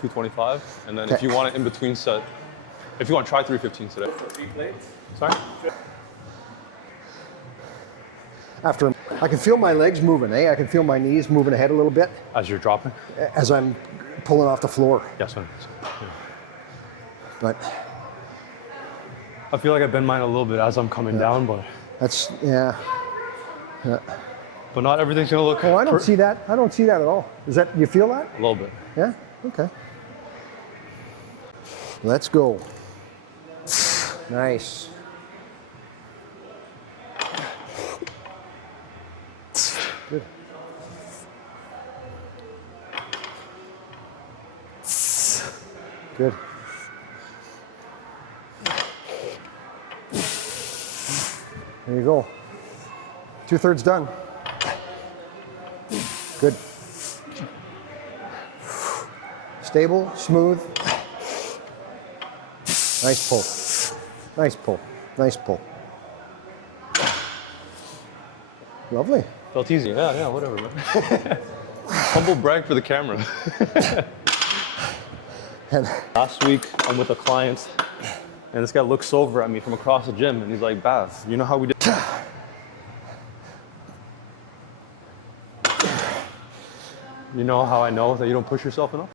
225. And then Okay. if you want it in between set, if you want to try 315s today. For 3 plates? Sorry? After, I can feel my legs moving, I can feel my knees moving ahead a little bit As you're dropping? as I'm pulling off the floor. Yes, sir. But I feel like I bend mine a little bit as I'm coming down, but that's, yeah. not everything's gonna look. Oh, I don't see that. I don't see that at all. Is that, you feel that? A little bit. Yeah? Okay. Let's go. Nice. Good. Good. There you go. 2/3 done. Good. Stable, smooth. Nice pull. Nice pull. Nice pull. Lovely. Felt easy. Yeah, whatever, man. Humble brag for the camera. And Last week, I'm with a client, and this guy looks over at me from across the gym, and he's like, Bav, you know how we did? You know how I know that you don't push yourself enough?